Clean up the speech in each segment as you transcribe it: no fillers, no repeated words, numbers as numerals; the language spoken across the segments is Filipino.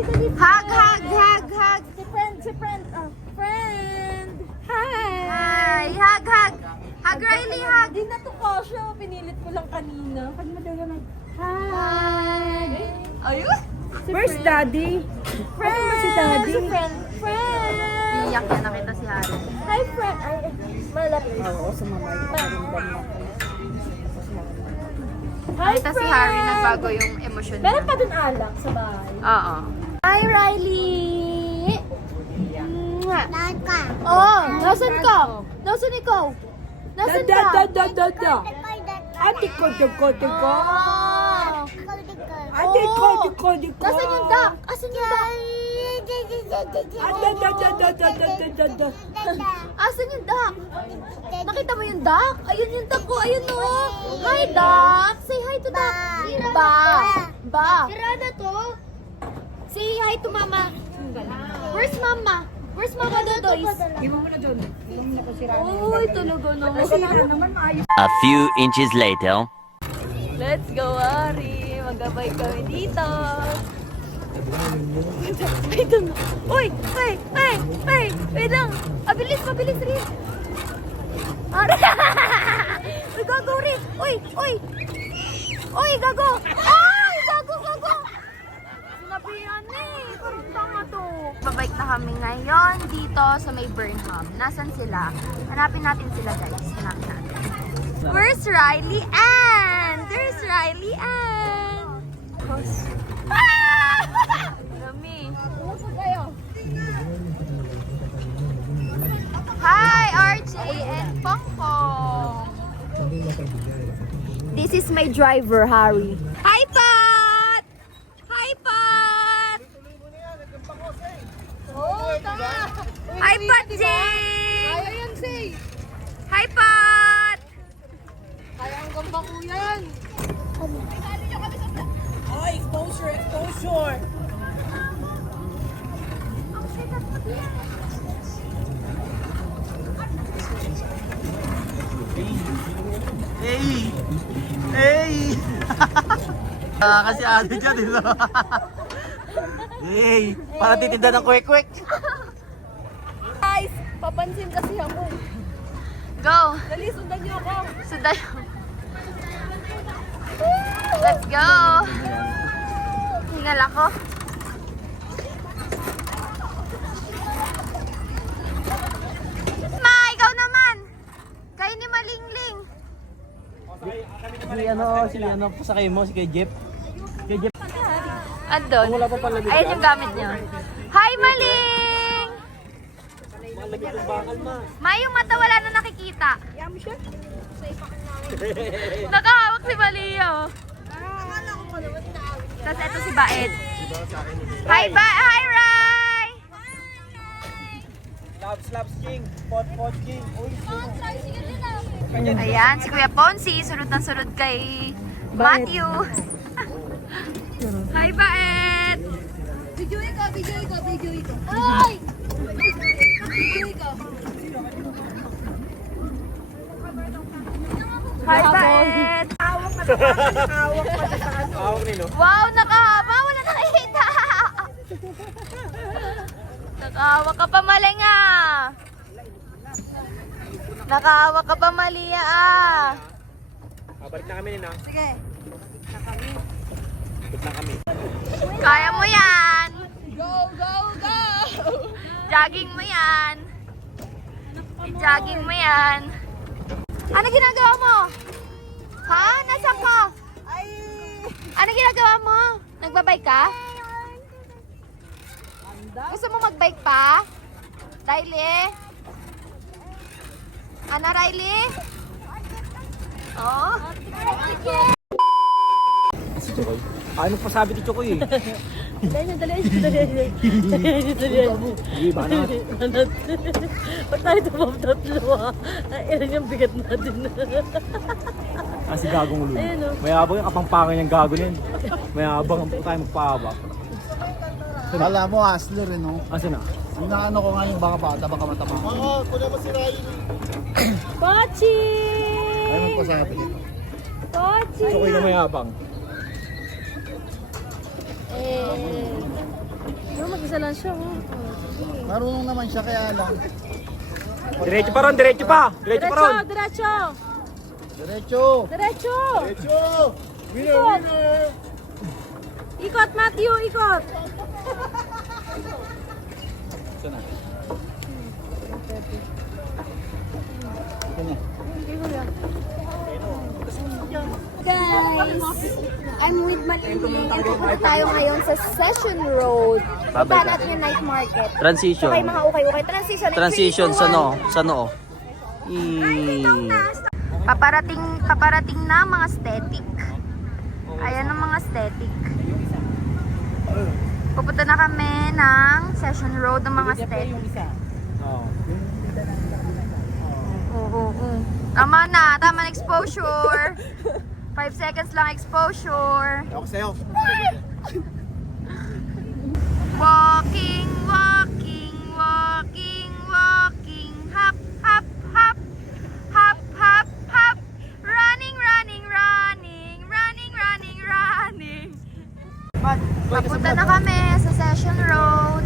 Hug, hug, hug, hug. Si friend. Friend. Hi, hug, hug. Hug, Riley, hug. Di na to kasha. Pinilit ko lang kanina. Pag madala nag... Hi. Ayun. Where's Daddy? Friend. Si Daddy. Si friend. Friend. Iyak yan, nakita si Harry. Hi, friend. Ay, malapit. Oo, sumamay. Hi, Nakita si Harry, nagbago yung emosyon niya. Meron pa dun alak sa bahay. Oo. Hi, Riley! Oh, nasan ka? Nasan ikaw? Nasan ka? Ate ko. Oh. Ate ko. Nasan yung duck? Asan yung duck? Asan yung duck? Nakita mo yung duck? Ayun yung duck ko. Ayun o. Hi, duck. Say hi to duck. Ba. Sirada to. Say hi to mama. Where's mama? Where's mama Dodoy? Iwan mo na doon. Iwan mo na kung sira. Uy, talaga naman. Sira naman, maayos. A few inches later. Let's go, Harry. Magabay kami dito. Wait lang. Uy! Wait lang. Mabilis rin. Uy, gago rin. Uy, gago. Ay, gago. Sinabihan eh. Parang tanga to. Babike na kami ngayon dito sa may Burnham. Nasaan sila? Hanapin natin sila, guys. Hanapin natin. Where's Riley Ann? There's Riley Ann. Dami. Hi, RJ and Pongpong. This is my driver, Harry. Hi, Pat! Oh, tama! Hi, Pat Jing! Kaya yan, say. Hi, Pat! Kaya ang gamba ko yan. Ay, exposure. Hey! Kasi ate dyan, di ba? Hey! Para titinda ng kwek-kwek. Guys, papansin kasi ako. Go! Dali, sundan niyo ako. Sundan. Let's go! Hingal ako. Ma, ikaw naman! Kayo ni Malingling. Si ano, pasakay mo, si kay Jeff. Andun. Wala pa pala dito. Ayun yung gamit niyo. Hi, Maling! Ma, yung mata wala na nakikita. Nakahawak si Malia. Tapos ito si Baed. Hi, Hi, Rai! Slaps King, Pot King. Uy, Ayan, si Kuya Ponzi. Sunod na sunod kay Matthew. Hi, Baed! Video ikaw. Ay! Video ikaw. Hi, Baed! Hawak nilo. Wow, nakahaba. Wala nakikita. Nakahawak ka pa, Maling ah. Nakahawak ka pa, Malia ah. Balik na kami nina. Sige. Balik na kami. Kaya mo yan. Go! Jogging mo yan. I-jogging mo yan. Ano ginagawa mo? Ha? Nasaan ka? Ano ginagawa mo? Nagbabike ka? Gusto mo magbike pa? Riley? Ano, Riley? Oh? Si Chokoy. Ano pa sabi ni Chokoy eh? Dali. Hindi ba na? Ba't tayo tatlo ah? Ilan yung bigat natin. Kasi gagong ulo. Ayun, oh. Mayabang yung kapampangan niyang gago na yun. Mayabang ang tayo magpahaba. Kala mo, hustler eh, no? Asa na? Inaano ko nga yung baka bata, baka matama. Oo, kuna mo si Riley. Pachi! Ano po sabi? Pachi! Chokoy na mayabang. Mag-isa lang siya. Marunong naman siya kaya lang. Diretso pa ron, diretso pa! Diretso pa ron! Diretso! Diretso! Diretso! Diretso! Winner, Ikot. winner! Ikot, Matthew! Ikot! Saan na? Ito na. Guys, I'm with Manili. And pupunta tayo ngayon sa Session Road. Punta natin yung night market. Transition. Okay, mga ukay-ukay. Transition. Transition sa no, sa noo. Paparating na mga static. Ayan ang mga static. Pupunta na kami ng Session Road ng mga static. Oo. Tama na exposure. 5 seconds lang exposure. Ako sa'yo. Walking, walking, walking, walking. Hop, hop, hop. Hop, hop, hop. Running, running, running. Running, running, running. Papunta na kami sa Session Road.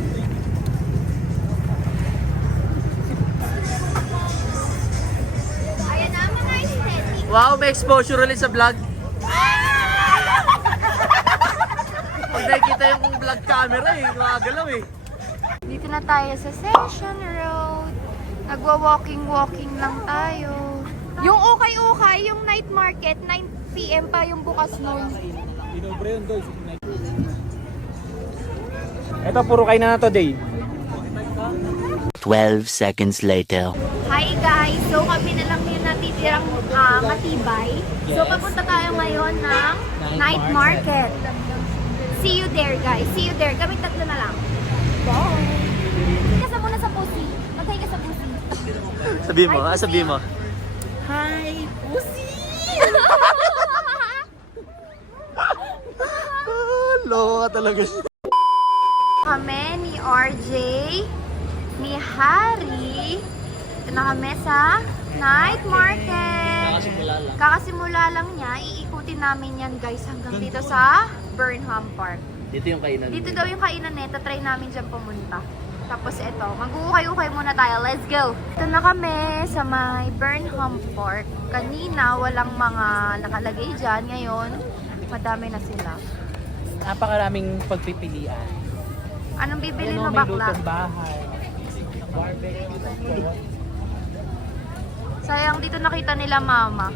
Ayan na ang mga aesthetic. Wow, may exposure ulit sa vlog. Pag nakikita yung vlog camera gumagalaw Dito na tayo sa Session Road. Nagwa-walking-walking lang tayo. Yung ukay-ukay, yung night market, 9 PM pa yung bukas nun. Ito, puro kain na to, Day. 12 seconds later. Hi guys! So kami na lang yung natitirang matibay. So papunta tayo ngayon ng night market. See you there guys. See you there. Kami tatlo na lang. Bye! Kasa muna sa pussy. Magkay ka sa pussy. Sabi mo, sabi mo. Hi, pussy! Loko ka talaga. Kami ni RJ, ni Harry. Ito na kami sa night market. Kakasimula lang niya. Iikutin namin yan guys hanggang dito sa Burnham Park. Dito yung kainan. Dito daw yung kainan neta. Try namin dyan pumunta. Tapos ito, mag-uukay-ukay muna tayo. Let's go! Ito na kami sa may Burnham Park. Kanina, walang mga nakalagay dyan. Ngayon, madami na sila. Napakaraming pagpipilian. Anong bibili Ayan mo, o, may bakla? lutong bahay. Barbecue. Sayang, dito nakita nila mama.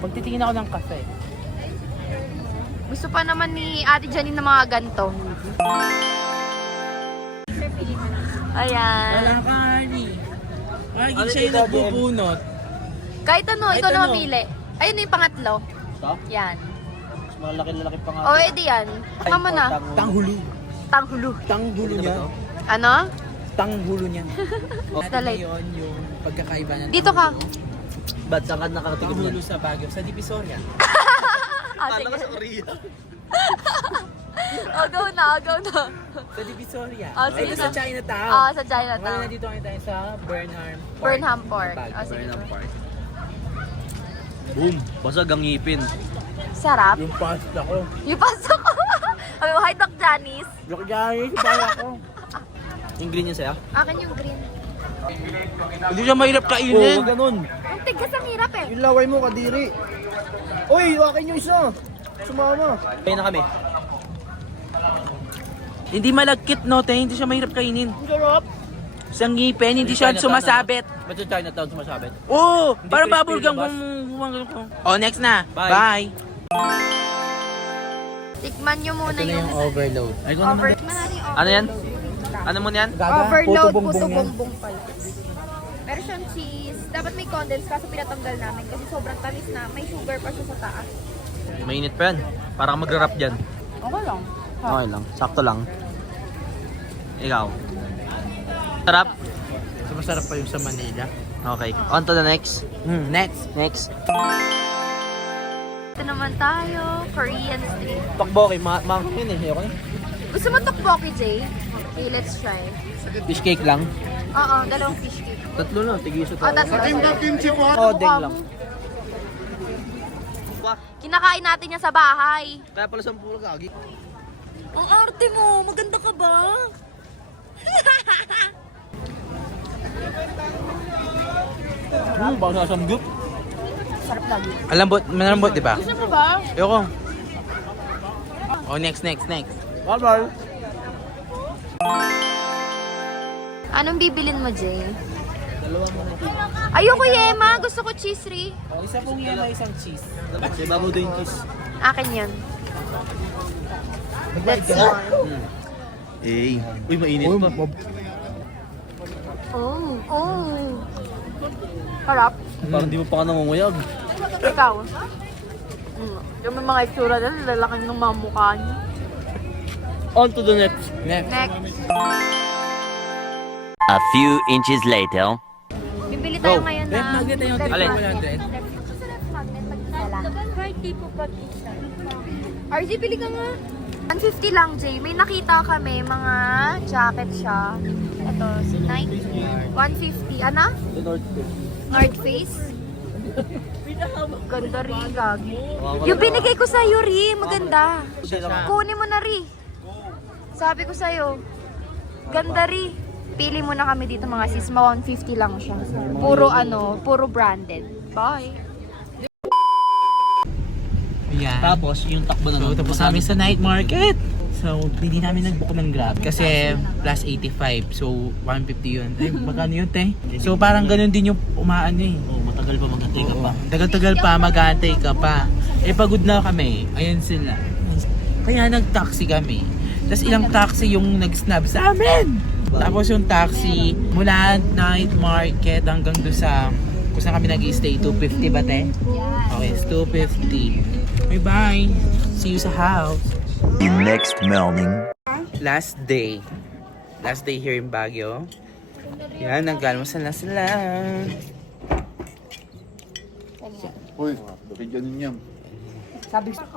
Pagtitingin ako ng kafe. Gusto pa naman ni Ate Janine ng mga ganito. Ayan. Wala ka, Arnie. Lagi siya yung nagbubunot. Kahit ano, Kahit ikaw na ano. mamili. Ayun na yung pangatlo. Ito? Yan. Malaki-lalaki pa nga. O, edi yan. Tama na. Tanghulu. Tanghulu. Tanghulu niya. Ano? Tanghulu niya. Basta light. Ngayon yung pagkakaiba ng Dito ka. Ba't saan ka nakatikim Tanghulu yan? sa Baguio, sa Divisoria. Ah, sige. Korea. O, go na, go na. Sa Divisoria. Ah, sige Ay, na. sa Chinatown. Ah, sa Ngayon Chinatown. nandito kami tayo sa Burnham Park. Burnham Park. Baguio. O, sige. Burnham Park. Boom! Basag ang ngipin. Sarap. Yung pasta ko. Yung pasok ko. Sabi mo, hi, Doc Janice. Look guys, bala ko. Yung green niya sa'yo? Akin yung green. Hindi siya mahirap Oo, kainin. ganun. Ang tigas ang hirap eh. Yung laway mo, kadiri. Uy, akin yung isa. Sumama. Kaya na kami. Hindi malagkit, no? Hindi siya mahirap kainin. Ang sarap. Sa ngipin, hindi siya sumasabit. Ba't sa Chinatown sumasabit? Oo! Para crispy bubblegum labas. kung... Oh, next na. Bye. Bye. Tikman nyo muna yung overload. Ay, kung over. naman. Ano yan? Ano mo yan? Overload, Puto puto bongbong yan. bongbong pala. Meron siyang cheese. Dapat may condense kaso pinatanggal namin kasi sobrang tamis na. May sugar pa siya sa taas. Mainit pa yan. Para kang magra-rap dyan. Okay lang. Okay lang. Sakto lang. Ikaw. Sarap? So, masarap pa yung sa Manila. Okay. On to the next. Next. Next. Ito naman tayo, Korean street. Tokboki. Yun eh. Ayoko na. Gusto mo tteokbokki, Jay? Okay, let's try. Fish cake lang. Oo, dalawang fish cake. Tatlo lang. Tigiso Oh, that's Kimchi po. Oh, ding lang. Kinakain natin yan sa bahay. Kaya pala 10 lagi. Ang arte mo, maganda ka ba? Baka sasamgyup. Sarap lagi. Malambot, di ba? Gusto mo ba? Ayoko. Oh, next. Bye-bye. Anong bibilin mo, Jay? Ayoko yema. Gusto ko cheese ri. Oh, isa pong yellow, isang cheese. Kasi bago din cheese. Akin yun. That's one. Eh. Uy, mainit pa. Oh. Harap. Parang di mo pa ka nangunguyag. Ikaw. Yung may mga itsura na lalaki ng mga mukha niyo. On to the next. Next. Next. A few inches later. Bibili tayo ngayon na... Magnet na yung Alin? 100. RZ, bili ka nga. 150 lang, Jay. May nakita kami, mga jacket siya. Ito, si Nike. 150. Ano? The North Face. North Face. Ganda rin, gagi. Yung binigay ko sa'yo, Ri. Maganda. Kunin mo na, Ri. Sabi ko sa'yo. Ganda, Ri. Pili mo na kami dito, mga sis. 150 lang siya. Puro branded. Bye. Yan. Tapos, yung takbo na So, tapos namin sa night market. So, hindi namin nag-book ng Grab kasi plus 85. So, 150 yun. Ay, magkano yun, te? So, parang ganun din yung umaano eh. Oh, matagal pa mag-antay ka pa. Tagal-tagal pa, mag-aantay ka pa. Eh, pagod na kami. Ayun sila. Kaya nag-taxi kami. Tapos ilang taxi yung nag-snab sa amin. Tapos yung taxi, mula night market hanggang doon sa kung saan kami nag-stay, 250 ba, te? Okay, it's 250. Bye-bye. See you sa house. The next morning. Last day. Last day here in Baguio. Yan, nag-almusal na sila. Uy, bakit ganun yan?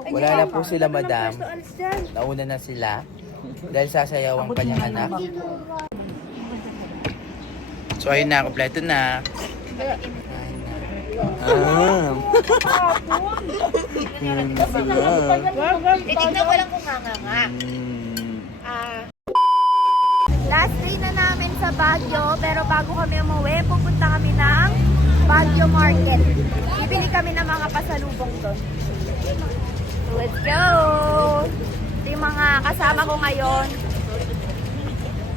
Wala na po sila, madam. Nauna na sila. Dahil sasayaw ang kanyang anak. So, ayun na. Kompleto na. Titignan ko lang kung nga. Last day na namin sa Baguio, pero bago kami umuwi, pupunta kami ng Baguio Market. Bibili kami ng mga pasalubong doon. Let's go! Ito yung mga kasama ko ngayon.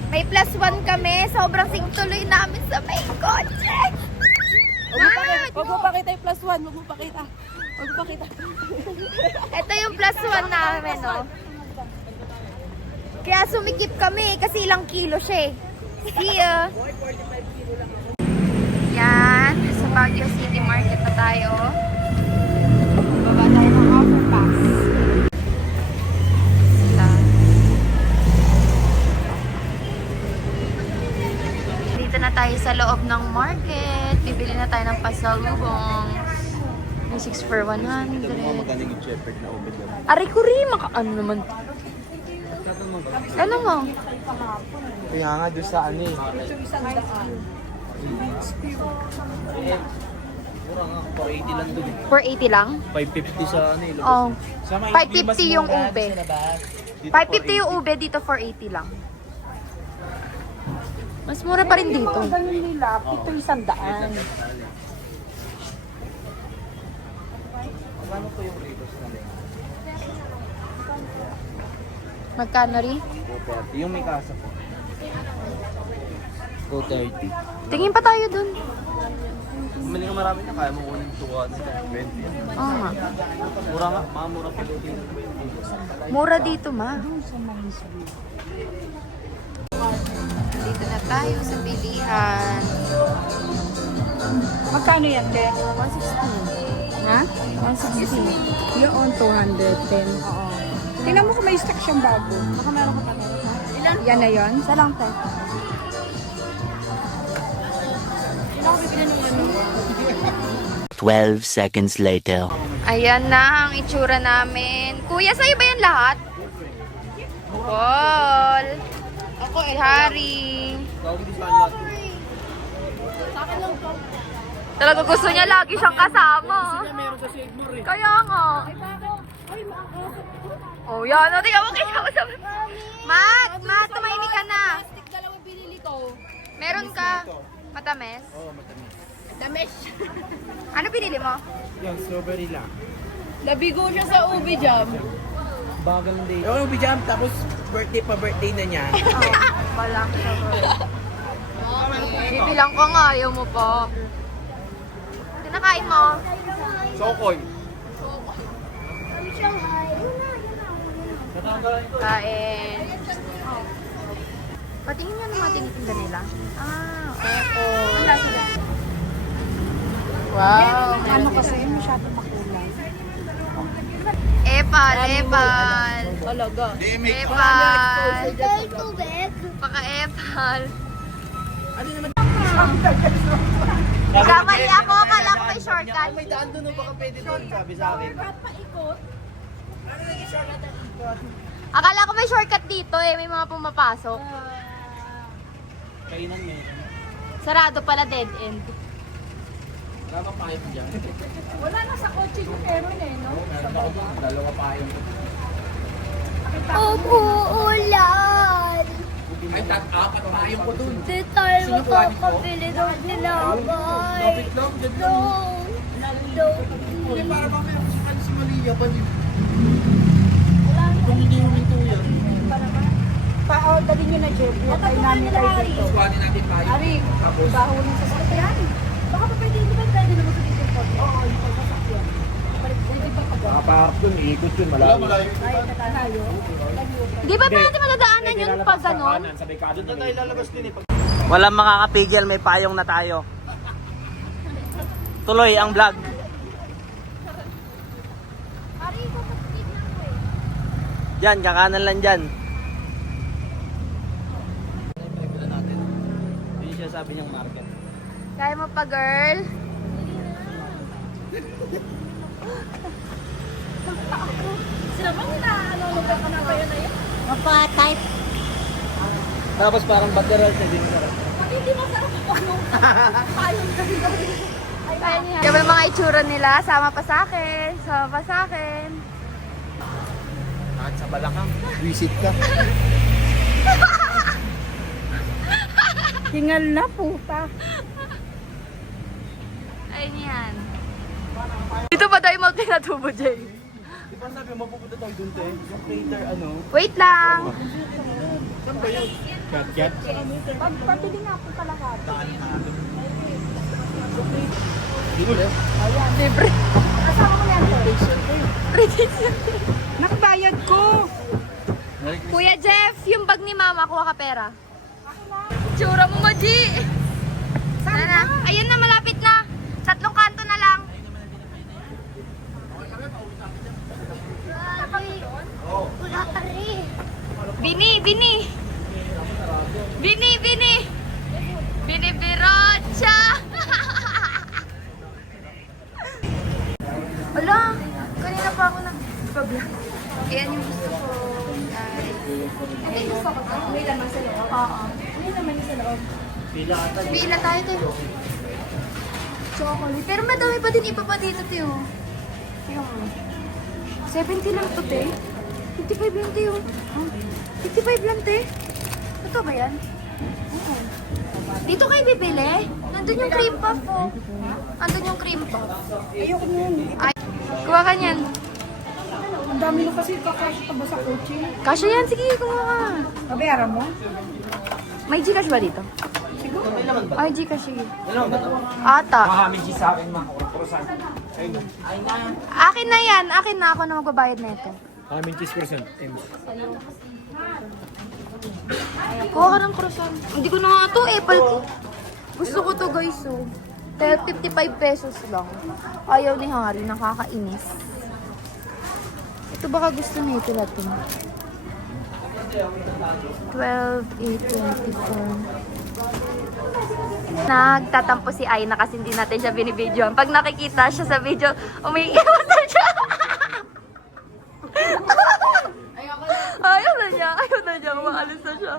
May plus 1 kami. Sobrang sigtuloy namin sa may kotse. Huwag mo pakita yung plus 1. Huwag mo pakita. Ito yung plus 1 namin, no? Kaya sumikip kami kasi ilang kilo siya eh. See ya! Yan, sa Baguio City Market na tayo. Baba tayo ng overpass. Sila. Dito na tayo sa loob ng market. Bibili na tayo ng pasalubong. May 6 for 100. Magaling yung shepherd na ubed yan. Ari ko rin, ano naman. Ano mo? Kaya nga doon sa ano eh. Mura nga, 480 lang dun. 480 lang? 550 sa ano eh. Oh. Sa may 550 yung ube. 550 yung ube, dito 480 lang. Mas mura pa rin dito. Ito yung 100. Magkano po yung ribos na lang? Magkano rin? 240. Yung may kasa po. 230. Tingin pa tayo dun. Bumili ka marami na, kaya mo kunin 220 yan. Oo nga. Mura nga, mura pa dito. Mura dito, ma. Dito na tayo sa bilihan. Magkano yan, te? 160. Ha? 160. Yun, 210. Oo. Tingnan mo kung may stock siyang bago. Baka meron ka pa. Ilan? Yan na yun? Isa lang, te. 12 seconds later. Ayan na ang itsura namin. Kuya, sa'yo ba yan lahat? Paul. Ako eh, Hari. Talaga gusto niya lagi siyang kasama. Kaya nga. Oh, yan. O, tingnan mo, sabi. Mat, tumahimik ka na. Plastic dalawa binili ko. Meron ka. Matamis? Oo, matamis. Damesh. Ano binili mo? Yung strawberry lang. Nabigo siya sa ubi jam. Bagal ng date. Yung bijam, tapos birthday na niya. Walang sugar. Bibilang ko nga, ayaw mo pa. Kinakain mo? Sokoy. Kain. Patingin nyo naman tinitinda nila. Ang lasa nila. Wow. Ano kasi, masyado makulay. Epal. Talaga. Epal. Paka-epal. Nagkamali ako, akala ko may shortcut. May daan doon, baka pwede doon, sabi sa akin. Akala ko may shortcut dito eh, may mga pumapasok. Kainan meron. Sarado pala, dead end. Wala pa kayo dyan. Wala na sa kotse yung meron eh, no? Meron ako dun, dalawa pa kayo. Umuulan! Ay, apat pa kayo ko dun. Di tayo makakabili ng tinapay. Kapit lang, dyan No! No! Uy, para ba meron si Malia ba niyo? Kung hindi huminto yan. Dali nyo na, Jeff. Tayo namin tayo dito. Kuhanin natin tayo. Ari, Tapos, bahunin sa sakyan. Baka pa pwede, di ba pwede naman sa dito po? Oo, yung pagkasakyan. Pwede pa pag Nakaparap doon, iikot yun, malayo. tayo. Di ba pa natin madadaanan yun pag gano'n? Doon na tayo lalabas din eh. Walang makakapigil, may payong na tayo. Tuloy ang vlog. Diyan, kakanan lang dyan. Yun siya sabi niyang market. Kaya mo pa, girl? Mapatay. Tapos parang bateral siya din sa Kaya may mga itsura nila, sama pa sa akin. at sa balakang. visit ka. Tingal na, puta. Ayun yan. Dito ba tayo magpinatubo, Jay? Di ba sabi mo pupunta tayo doon te? Yung crater ano? Wait lang. Saan ba yun? Cat? Pabili nga po kalahati. Libre. Kasama mo yan, sir. Nakabayad ko. Kuya Jeff, yung bag ni Mama, kuha ka pera. Tsura mo, Maji. Sana na. Ayun na, malapit na. 3 kanto na lang. Wala ka rin. Bini. Bini Birocha. Ala, kanina pa ako nag-vlog. Ayan yung gusto ko. Guys. Ito yung gusto ko to. May laman sa loob. Oo. May laman sa loob. Pila tayo, Teo. Chocolate. Pero madami pa din iba pa dito, Teo. Tingnan mo. 70 lang to, Te. 55 lang, Teo. 55 lang, Te. Ito ba yan? Oo. Dito kayo bibili? Nandun yung cream puff, oh. Nandun yung cream puff. Ayoko nun. Ay, kuha ka niyan. Ang dami na kasi kakasya pa ba sa kotse? Kasya yan, sige, kuha ka. Kabayaran mo? May Gcash ba dito? Ay, Gcash, sige. Ata. Mahamig sa akin mga kurusan. Akin na yan. Akin na ako na magbabayad na ito. Mahamig cheese percent. Kuha ka ng croissant. Hindi ko na nga ito eh. Gusto ko to guys oh. 55 pesos lang. Ayaw ni Harry. Nakakainis. Ito baka gusto na ito natin. 12, 8, 24. Nagtatampo si Aina kasi hindi natin siya binibidyoan. Pag nakikita siya sa video, umiiwas na siya. Ayaw na niya. Umaalis na siya.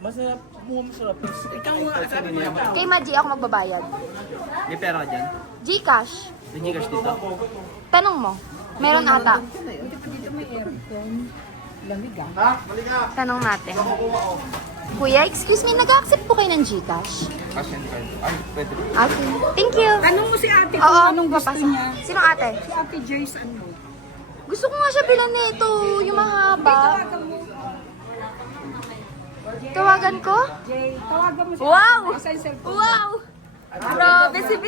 Masarap, masarap. Ikaw nga, sabi mo naman. Kay Maji ako magbabayad. May pera dyan? Gcash. May Gcash dito? Tanong mo. Meron ata. Tanong natin. Kuya, excuse me, nag-accept po kayo ng GCash? Cash and card. Ay, pwede. Okay. Thank you. Tanong mo si ate Oo, kung anong gusto papasa. niya. Sino ate? Si ate Joyce ano. Gusto ko nga siya bilan nito, yung mahaba. Tawagan ko? Jay, tawagan mo si Wow! ate. Asa yung cellphone? Wow! Grabe si B.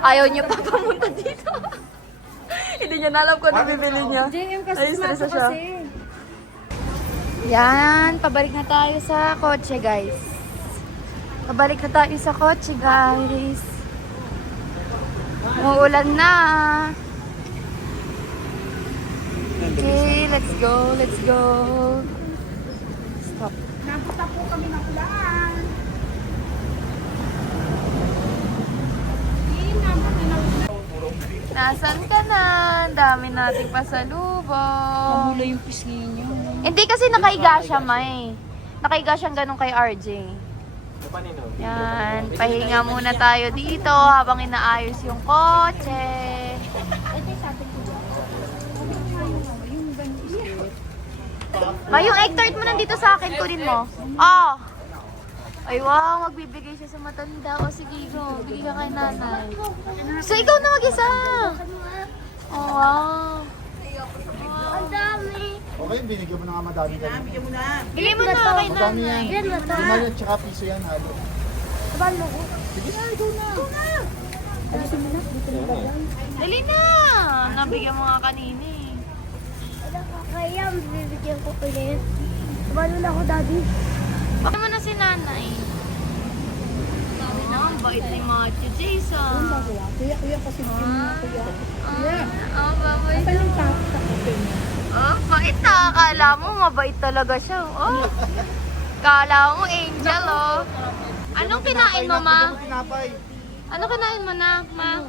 Ayaw niya pa pumunta dito. Hindi niya na alam kung ano bibili niya. JM kasi Ay, stress na smart siya. kasi. Yan, pabalik na tayo sa kotse, guys. Pabalik na tayo sa kotse, guys. Umuulan na. Okay, let's go, let's go. Stop. Napunta po kami ng ulan. Nasaan ka na? Ang dami nating pasalubong. Wala yung pisngi niyo. Hindi kasi nakaiga siya, May. Nakaiga siyang ganun kay RJ. Yan, pahinga muna tayo dito habang inaayos yung kotse. Yung egg tart mo nandito sa akin, kunin mo. Oh! Ay, wow, magbibigay siya sa matanda. O, sige, go. Bigay ka kay nanay. So, ikaw na mag-isa. Oh, wow. Ang dami. Okay, binigyan mo na nga madami ka. Bigay mo na kay Madami nanay. yan. Yan ba ito? Lima yan, tsaka piso yan, halo. Balo ko. Sige na, ikaw na. Dali na. Nabigyan mo nga kanina eh. Kaya bibigyan ko ulit. Balo na ako, daddy. Bakit mo na si nanay? Ang bait ni Matthew Jason. Kuya kasi Babay. Asa yung takapin niya? Oh, bait na. Akala mo mabait talaga siya. Oh. Kala mo angel, oh. Anong kinain mo, ma? Bigyan mo tinapay. Ano kinain mo na, ma?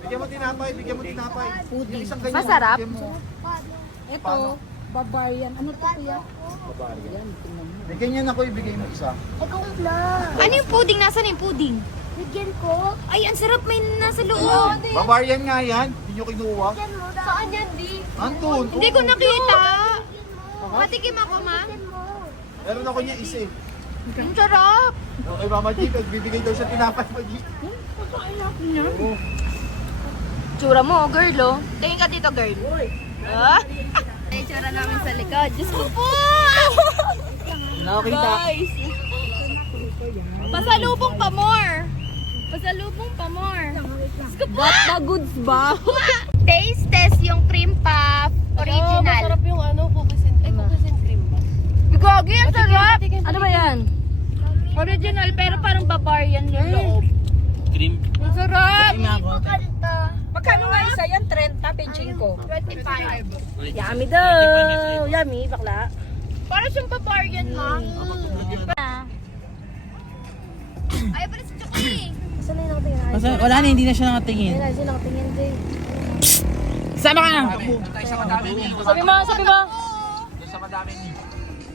Bigyan mo tinapay, bigyan mo tinapay. Yung isang ganyan. Masarap? bigyan mo. Ito, barbarian. Ano to kuya? Bigyan niya na ko, ibigay mo isa. Ikaw lang. Ano yung pudding? Nasaan yung pudding? Bigyan ko. Ay, ang sarap. May nasa loob. Bavarian nga yan, hindi nyo kinuha. Bigyan mo. Saan yan, di? Antun. Hindi ko nakita. Matikim ako, ma. Bigyan mo. Meron ako niya isa eh. Ang sarap. Okay, Mama G, bibigay daw siya tinapay mo, G. Oo. Tsura mo, girl, oh. Tingin ka dito, girl. Ah? Ay, tsura namin sa likod. Diyos ko po! Nakakita. Guys! Pasalubong pa more! Pasalubong pa more! Diyos ko po! The goods ba? Taste test yung cream puff. Original. Masarap yung ano, cookies and cream ba? Gagi, ang sarap! Ano ba yan? Original, pero parang barbarian yung loob. Cream. Ang sarap! Magkano nga isa yan? 30, pinching ko. 25. Yummy daw! Yummy, bakla. Parang siyang barbarian, ma. Ayaw pala si Chucky. Saan na yung nakatingin? Wala na, hindi na siya nakatingin. Ayun na, saan nakatingin, Jay? Sama ka na! Sabi mo, sabi mo!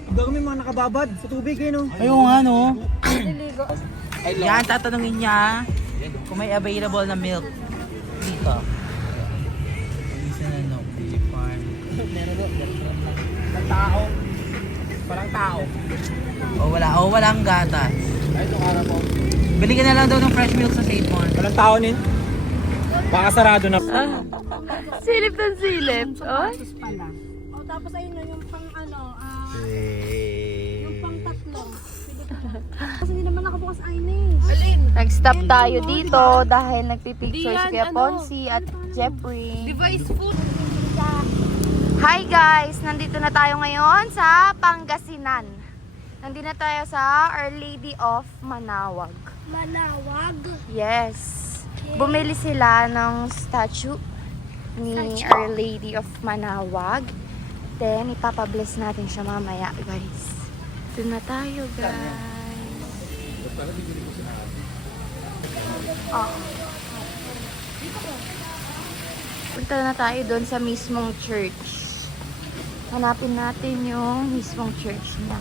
Ang dami mga nakababad sa tubig eh, no? Ayun nga, no? Naliligo. Yan, tatanungin niya kung may available na milk dito. Isa na, no? Farm. Ng tao. Parang tao. Walang gatas. Ay, ito kara mo. Bili ka na lang daw ng fresh milk sa Save Mart. Walang tao nin. Baka sarado na. Silip ng silip. Oh? Pala. O tapos ayun na yung pang ano, yung pang tatlo. Kasi hindi naman nakabukas ayun eh. Nag-stop tayo dito dahil nagpipicture si Kuya Ponzi at Jeffrey. Device food. Hi guys! Nandito na tayo ngayon sa Pangasinan. Nandito na tayo sa Our Lady of Manawag. Manawag. Yes. Bumili sila ng statue ni Our Lady of Manawag. Then, ipapabless natin siya mamaya, guys. Doon na tayo, guys. Oh. Punta na tayo doon sa mismong church. Hanapin natin yung mismong church niya.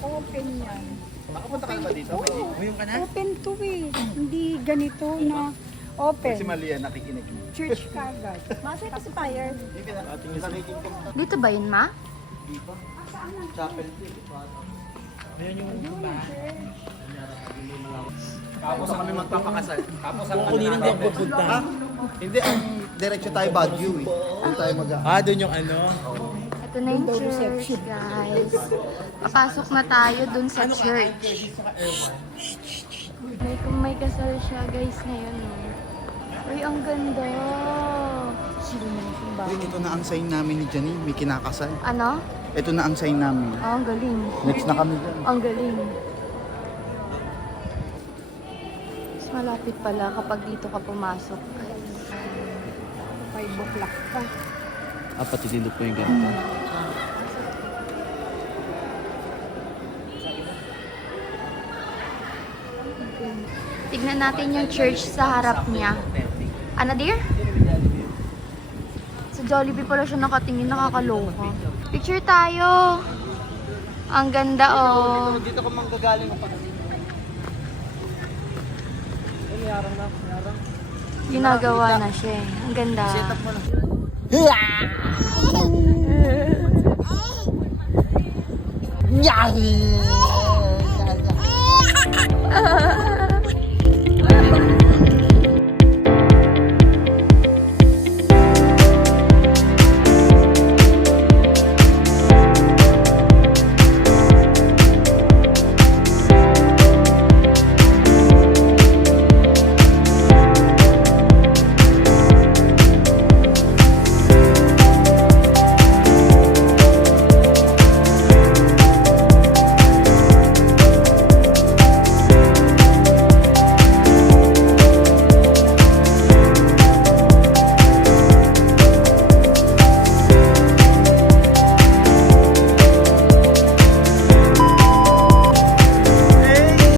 Open yan. Nakapunta ka na ba dito? Ngayon ka na? Open to eh. Hindi ganito na Open. Si Malia nakikinig. Church kagad. Masa yung pacifier. Dito ba yun, ma? Tapos kami magpapakasal. Tapos ang Kanina hindi ako pupunta. Hindi, ang diretso tayo Baguio eh. Doon tayo Doon yung ano? Ito na yung church, guys. Papasok na tayo dun sa church. May kasal siya, guys, ngayon. Oh. Uy, ang ganda. Sino na yung bahay? Ito na ang sign namin ni Janine, may kinakasal. Ano? Ito na ang sign namin. Oh, ang galing. Next na kami dyan. Ang galing. Mas malapit pala kapag dito ka pumasok. 5 o'clock pa. Pati dito po yung ganito. Tignan natin yung church sa harap niya. Ano, dear? Sa Jollibee pala siya nakatingin, nakakaloka. Picture tayo. Ang ganda, oh. Dito ka manggagaling pa. Ginagawa na siya. Ang ganda. Yeah.